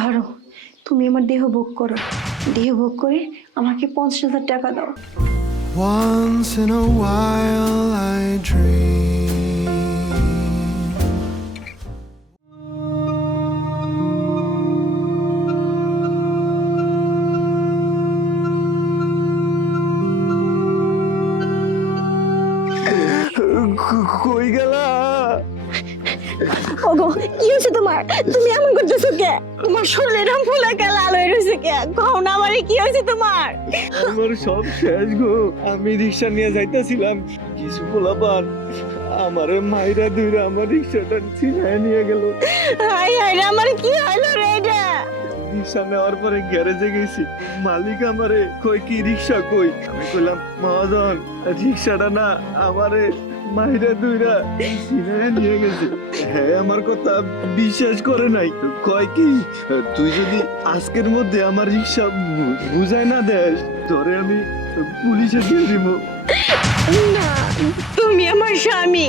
ধরো, তুমি আমার দেহ ভোগ করো, দেহ ভোগ করে আমাকে 50,000 টাকা দাও। Once in a while I dream. কই গেলা? ওগো, কি হয়েছে তোমার? তুমি এমন করতেছো কে? তোমার শরীরে এরকম ফুলে কে, লাল হয়ে রয়েছে কে? কও না আমারে, কি হয়েছে তোমার? আমার সব শেষ গো। আমি রিক্সা নিয়ে যাইতেছিলাম, কিছু পোলাপান আমারে মাইরা ধুইরা আমার রিক্সাটা ছিনায় নিয়ে গেল। হাই হাই রে, আমার কি হলো রে এটা? রিক্সা নেওয়ার পরে গ্যারেজে গেছি, মালিক আমারে কই কি রিক্সা কই? আমি কইলাম মহাজন, রিক্সাটা না আমারে মাইরা ধুইরা ছিনায় নিয়ে গেছে। হ্যাঁ, আমার কথা বিশ্বাস করে নাই। কয় কি, তুই যদি আজকের মধ্যে আমার রিক্সা বুঝায় না দেস, ধরে আমি পুলিশে দিয়ে দিব। না, তুমি আমার স্বামী,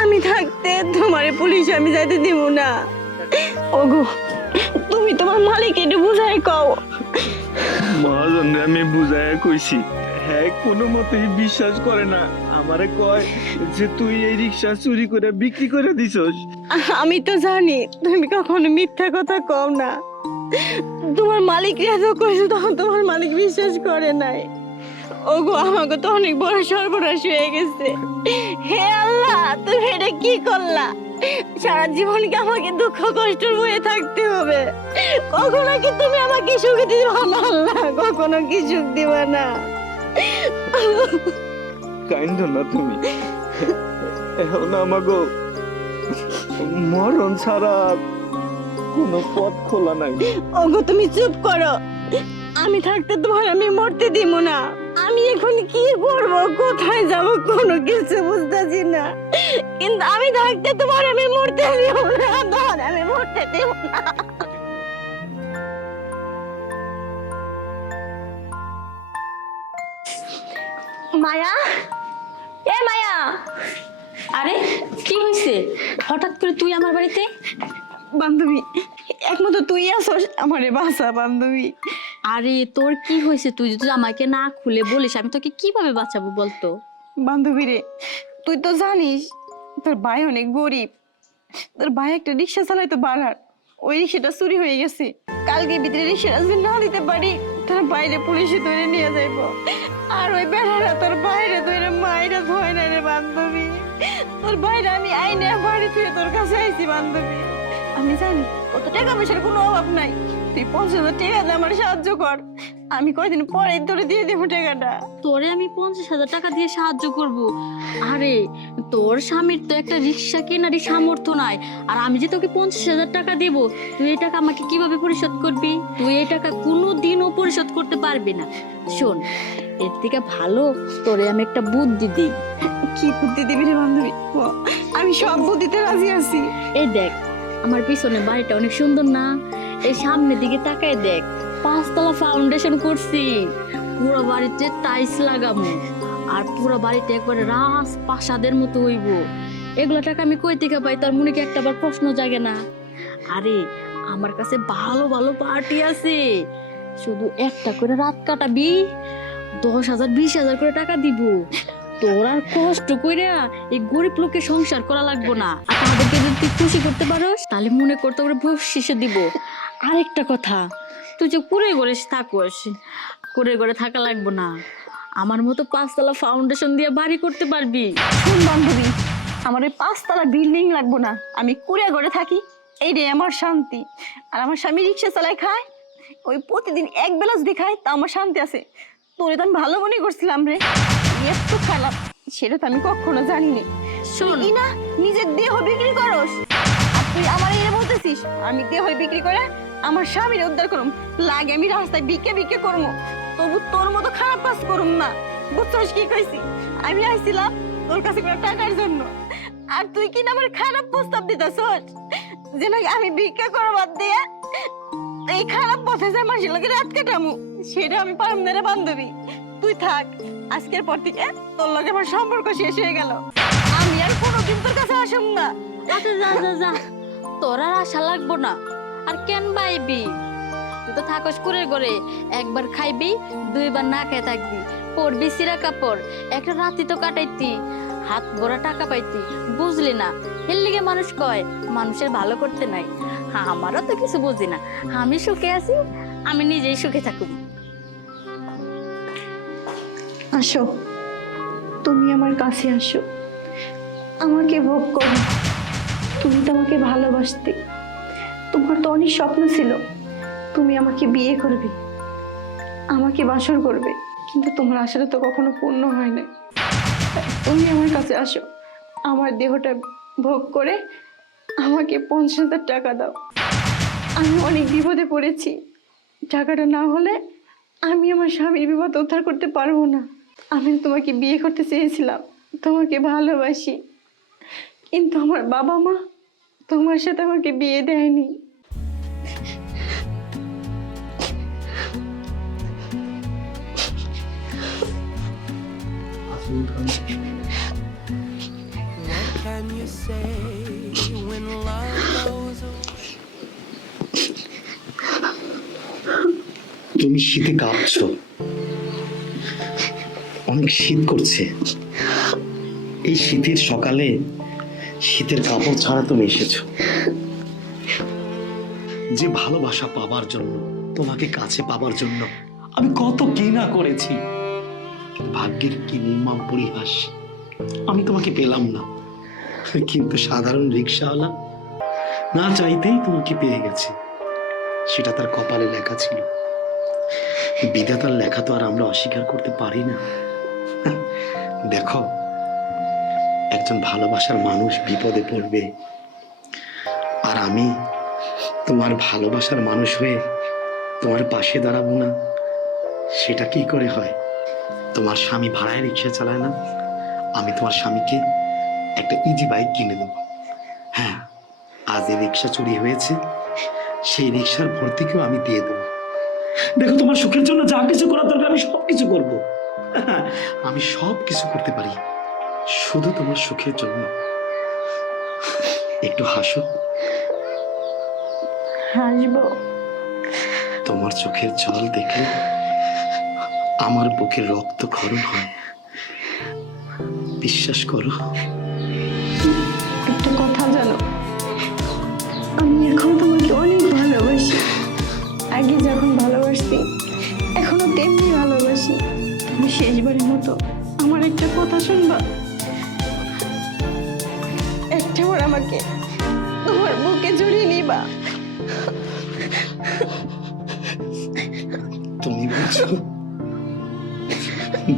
আমি থাকতে তোমারে পুলিশে আমি যাইতে দিব না। ওগো, তুমি তোমার মালিক একটু বুঝাই কও। মহাজন আমি বুঝায় কইছি, হ্যাঁ কোনো মতেই বিশ্বাস করে না। আমারে কয় যে তুই এই রিক্সা চুরি করে বিক্রি করে দিছস। আমি তো জানি তুমি কখনো মিথ্যা কথা কও না। তোমার মালিক এত কইছো, তখন তোমার মালিক বিশ্বাস করে নাই। ওগো, আমাকে তো অনেক বড় সর্বনাশ হয়ে গেছে। হে আল্লাহ, তুমি এটা কি করলা? সারা জীবন কি আমাকে দুঃখ কষ্টের বয়ে থাকতে হবে? কখনো কি তুমি আমাকে সুখ দিবা না আল্লাহ? কখনো কি সুখ দিবা না? কাইন্দ না তুমি, এখন আমাগো মরণ ছাড়া কোনো পথ খোলা নাই। ওগো, তুমি চুপ করো। আমি থাকতে তোমার আমি মরতে দিব না। আমি এখন কি করব, কোথায় যাব, কোনো কিছু বুঝতেছি না। কিন্তু আমি থাকতে তোমার আমি মরতে দিব না, তোমার আমি মরতে দিব না। মায়া, এ মায়া, আরে কি হয়েছে? হঠাৎ করে তুই আমার বাড়িতে? বান্ধবী, একমাত্র তুই আছস আমারে বাঁচা বান্ধবী। আরে তোর কি হয়েছে? তুই যদি আমাকে না খুলে বলিস আমি তোকে কিভাবে বাঁচাবো বলতো? বান্ধবী রে, তুই তো জানিস তোর ভাই অনেক গরিব। তোর ভাই একটা রিক্সা চালাইতো বাড়ার, ওই রিক্সাটা চুরি হয়ে গেছে। কালকে ভিতরে রিক্সাটা যদি না দিতে পারি, তোর বাইরে পুলিশে ধরে নিয়ে যাইবো। আর ওই বেড়ারা তোর বাইরে ধরে মাইরা ধয় না রে বান্ধবী। তোর বাইরে আমি আইনে বাড়ি থেকে তোর কাছে আইছি বান্ধবী। আমি জানি কত টাকা পয়সার কোনো অভাব নাই, তুই 50,000 টাকা দিয়ে আমার সাহায্য কর। আমি কয়দিন পরে তোরে দিয়ে দেবো টাকাটা। তোরে আমি 50,000 টাকা দিয়ে সাহায্য করব? আরে তোর স্বামীর তো একটা রিক্সা কেনারই সামর্থ্য নাই, আর আমি যে তোকে 50,000 টাকা দেব, তুই এই টাকা আমাকে কিভাবে পরিশোধ করবি? তুই এই টাকা কোনোদিনও পরিশোধ করতে পারবি না। শোন, এর থেকে ভালো তোরে আমি একটা বুদ্ধি দিই। কি বুদ্ধি দিবি রে বান্ধবী? আমি সব বুদ্ধিতে রাজি আছি। এই দেখ, আমার পিছনে বাড়িটা অনেক সুন্দর না? এই সামনের দিকে তাকায় দেখ, 5 তলা ফাউন্ডেশন করছি, পুরো বাড়িতে টাইলস লাগাবো, আর পুরো বাড়িতে একবারে রাজপ্রাসাদের মতো হইব। এগুলো টাকা আমি কই থেকে পাই? তার মনে কি একটাবার প্রশ্ন জাগে না? আরে আমার কাছে ভালো ভালো পার্টি আছে, শুধু একটা করে রাত কাটাবি, 10,000 20,000 করে টাকা দিব। তোর আর কষ্ট কইরা এই গরিব লোকের সংসার করা লাগবো না। আর তাদেরকে যদি তুই খুশি করতে পারোস, তাহলে মনে করতে ওরা বকশিশে দিব। আরেকটা কথা, তুই যে কুড়ে ঘরে থাকোস, কুড়ে ঘরে থাকা লাগবো না, আমার মতো 5 তলা ফাউন্ডেশন দিয়ে বাড়ি করতে পারবি। শোন বান্ধবী, আমার ওই 5 তলা বিল্ডিং লাগবো না, আমি কুড়ে ঘরে থাকি, এইটাই আমার শান্তি। আর আমার স্বামী রিক্সা চালায় খায়, ওই প্রতিদিন এক বেলা যদি খায় তা আমার শান্তি আছে। তোরে তো আমি ভালো মনে করছিলাম রে, এত খারাপ সেটা তো আমি কখনো জানিনি। শোন, তুই না নিজের দেহ বিক্রি করস, আর তুই আমার এটা বলতেছিস আমি দেহ বিক্রি করে আমার স্বামীর উদ্ধার করুম? লাগে আমি রাস্তায় বিকে বিকে করবো, তবু তোর মতো খারাপ কাজ করুম না। বুঝছস কি কইছি? আমি আইছিলাম তোর কাছে করে টাকার জন্য, আর তুই কি না আমার খারাপ প্রস্তাব দিতেছস যে নাকি আমি ভিক্ষা করা বাদ দিয়ে এই খারাপ পথে যায় মানুষের লোকের রাত কাটামু? সেটা আমি পারম না রে বান্ধবী। তুই থাক, আজকের পর থেকে তোর লগে আমার সম্পর্ক শেষ হয়ে গেল। আমি আর কোনোদিন তোর কাছে আসুম না। আচ্ছা যা যা যা, তোর আর আশা লাগবো না। আর কেন বাইবি? তুই তো থাকস করে করে, একবার খাইবি, দুইবার না খেয়ে থাকবি, পরবি সিরা কাপড়, একটা রাতি তো কাটাইতি, হাত ভরা টাকা পাইতি, বুঝলি না? এর লিগে মানুষ কয় মানুষের ভালো করতে নাই। আমারও তো কিছু বুঝি না, আমি সুখে আছি, আমি নিজেই সুখে থাকুম। আসো, তুমি আমার কাছে আসো, আমাকে ভোগ করো। তুমি তো আমাকে ভালোবাসতে, তোমার তো অনেক স্বপ্ন ছিল তুমি আমাকে বিয়ে করবে, আমাকে বাসর করবে, কিন্তু তোমার আশাটা তো কখনো পূর্ণ হয় না। তুমি আমার কাছে আসো, আমার দেহটা ভোগ করে আমাকে 50,000 টাকা দাও। আমি অনেক বিপদে পড়েছি, টাকাটা না হলে আমি আমার স্বামীর বিপদ উদ্ধার করতে পারবো না। আমি তোমাকে বিয়ে করতে চেয়েছিলাম, তোমাকে ভালোবাসি, কিন্তু আমার বাবা মা তোমার সাথে আমাকে বিয়ে দেয়নি। What can you say when love goes away? তুমি শীতে কাঁপছো, অনেক শীত করছে। এই শীতের সকালে শীতের কাপড় ছাড়া তুমি এসেছো যে ভালোবাসা পাবার জন্য, তোমাকে কাছে পাবার জন্য আমি কত কি না করেছি। ভাগ্যের কি নির্মম পরিহাস, আমি তোমাকে পেলাম না, কিন্তু সাধারণ রিক্সাওয়ালা না চাইতেই তোমাকে পেয়ে গেছে। সেটা তার কপালে লেখা ছিল, বিধাতার লেখা তো আর আমরা অস্বীকার করতে পারি না। দেখো, একজন ভালোবাসার মানুষ বিপদে পড়বে, আর আমি তোমার ভালোবাসার মানুষ হয়ে তোমার পাশে দাঁড়াবো না, সেটা কি করে হয়? তোমার স্বামী ভাড়ায় রিক্সা চালায় না, আমি তোমার স্বামীকে একটা ইজি বাইক কিনে দেবো। হ্যাঁ, আজ এই রিক্সা চুরি হয়েছে, সেই রিক্সার ভর্তিকেও আমি দিয়ে দেবো। দেখো, তোমার সুখের জন্য যা কিছু করার দরকার আমি সবকিছু করবো। আমি সব কিছু করতে পারি শুধু তোমার সুখের জন্য। একটু হাসো। হাসবো? তোমার চোখের জল দেখে আমার বুকের রক্তক্ষরণ হয়, বিশ্বাস করো। একটা কথা জানো, আমি এখন তোমাকে অনেক ভালোবাসি। আগে যখন ভালোবাসি, এখনো তেমনি ভালোবাসি। তুমি শেষবারের মতো আমার একটা কথা শুনবা? একটাবার আমাকে তোমার বুকে জড়িয়ে নিবা? তুমি বলছো,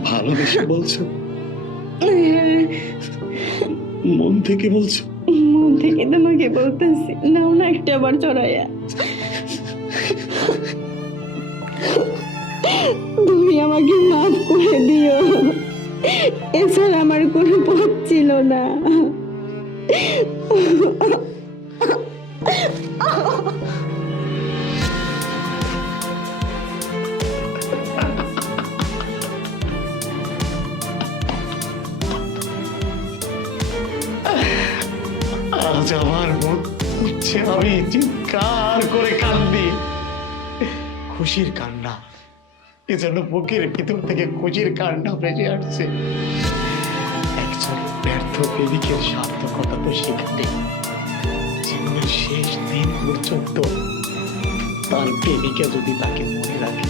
ভালোবেসে বলছো, মন থেকে বলছো? মন থেকে তোমাকে বলতেছি, নাও না একটা বার চড়াইয়া। তুমি আমাকে মাফ করে দিও, এছাড়া আমার কোনো পথ ছিল না। আজ আমার মুখ উঠছে, আমি চিৎকার করে কান্দি। খুশির কান্না, এজন্য বুকের ভিতর থেকে খুশির কান্না ভেসে আসছে। একজন ব্যর্থ প্রেমিকের সার্থকতা তো সেখানে, জীবনের শেষ দিন পর্যন্ত তার প্রেমিকা যদি তাকে মনে রাখে,